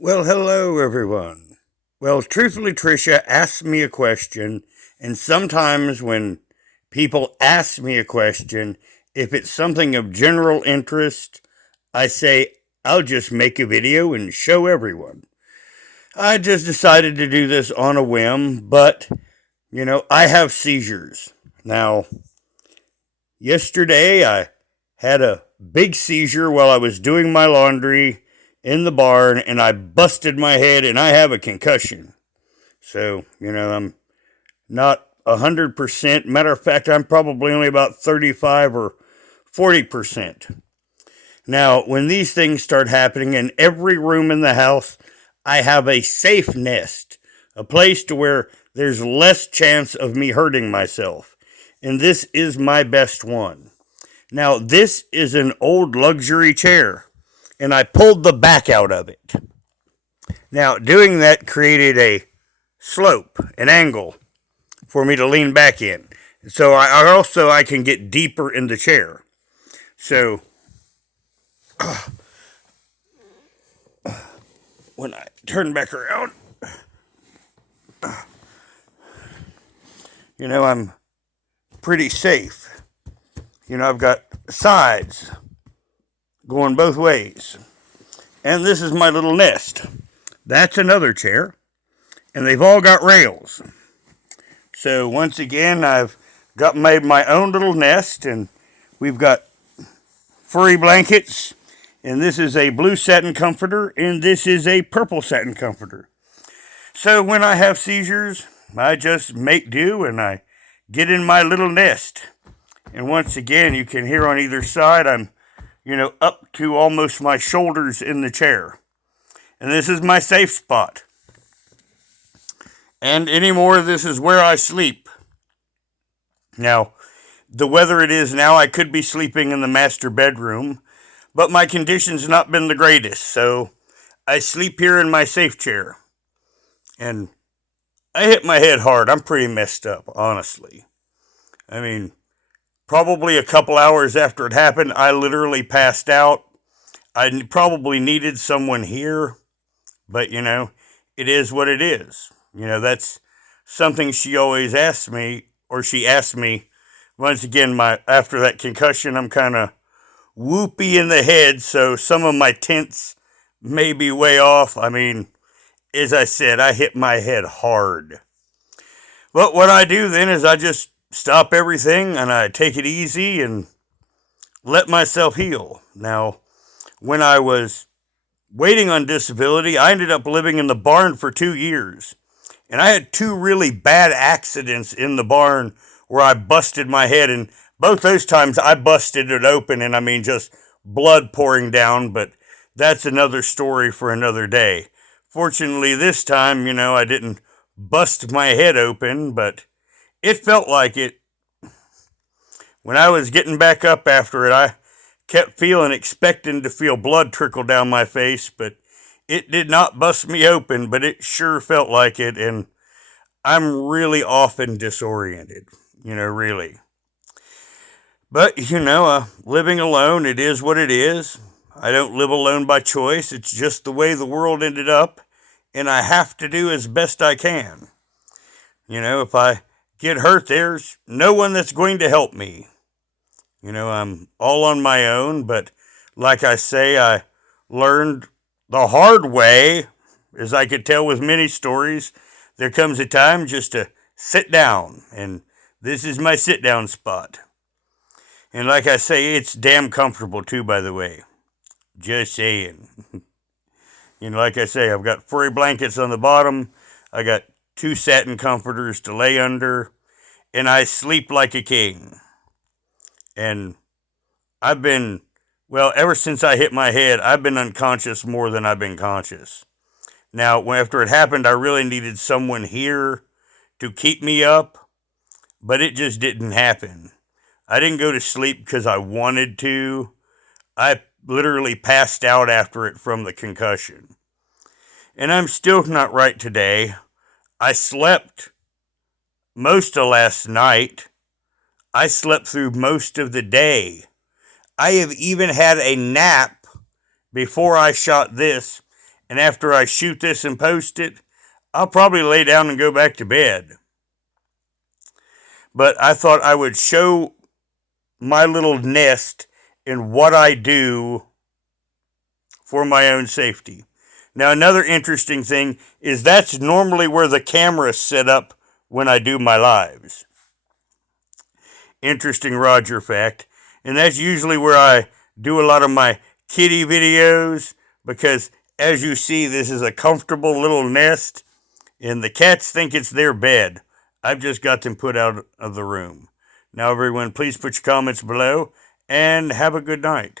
Well, hello, everyone. Well, truthfully, Tricia asked me a question, and sometimes when people ask me a question, if it's something of general interest, I say, I'll just make a video and show everyone. I just decided to do this on a whim, but, I have seizures. Now, yesterday I had a big seizure while I was doing my laundry in the barn, and I busted my head, and I have a concussion. So, I'm not 100%. Matter of fact, I'm probably only about 35 or 40%. Now, when these things start happening in every room in the house, I have a safe nest, a place to where there's less chance of me hurting myself. And this is my best one. Now, this is an old luxury chair, and I pulled the back out of it. Now, doing that created a slope, an angle for me to lean back in. So I can get deeper in the chair. So when I turn back around, I'm pretty safe. I've got sides going both ways. And this is my little nest. That's another chair. And they've all got rails. So once again, I've made my own little nest, and we've got furry blankets, and this is a blue satin comforter, and this is a purple satin comforter. So when I have seizures, I just make do and I get in my little nest. And once again, you can hear on either side, I'm, up to almost my shoulders in the chair. And this is my safe spot. And anymore, this is where I sleep. Now, the weather it is now, I could be sleeping in the master bedroom, but my condition's not been the greatest, so I sleep here in my safe chair. And I hit my head hard. I'm pretty messed up, honestly. I mean, probably a couple hours after it happened, I literally passed out. I probably needed someone here, but it is what it is. That's something she always asks me, or she asked me. Once again, after that concussion, I'm kind of whoopy in the head, so some of my tints may be way off. I mean, as I said, I hit my head hard. But what I do then is I just stop everything and I take it easy and let myself heal. Now, when I was waiting on disability, I ended up living in the barn for 2 years. And I had two really bad accidents in the barn where I busted my head. And both those times I busted it open, and I mean, just blood pouring down. But that's another story for another day. Fortunately, this time, I didn't bust my head open, but it felt like it. When I was getting back up after it, I kept expecting to feel blood trickle down my face, but it did not bust me open, but it sure felt like it, and I'm really often disoriented, really. But, living alone, it is what it is. I don't live alone by choice. It's just the way the world ended up, and I have to do as best I can. If I get hurt, there's no one that's going to help me. I'm all on my own, but like I say, I learned the hard way, as I could tell with many stories. There comes a time just to sit down, and this is my sit down spot. And like I say, it's damn comfortable too, by the way. Just saying. Like I say, I've got furry blankets on the bottom. I got two satin comforters to lay under, and I sleep like a king. And I've been, ever since I hit my head, I've been unconscious more than I've been conscious. Now, after it happened, I really needed someone here to keep me up, but it just didn't happen. I didn't go to sleep because I wanted to. I literally passed out after it from the concussion. And I'm still not right today. I slept most of last night. I slept through most of the day. I have even had a nap before I shot this, and after I shoot this and post it, I'll probably lay down and go back to bed. But I thought I would show my little nest and what I do for my own safety. Now, another interesting thing is that's normally where the camera's set up when I do my lives. Interesting Roger fact. And that's usually where I do a lot of my kitty videos, because as you see, this is a comfortable little nest and the cats think it's their bed. I've just got them put out of the room. Now, everyone, please put your comments below and have a good night.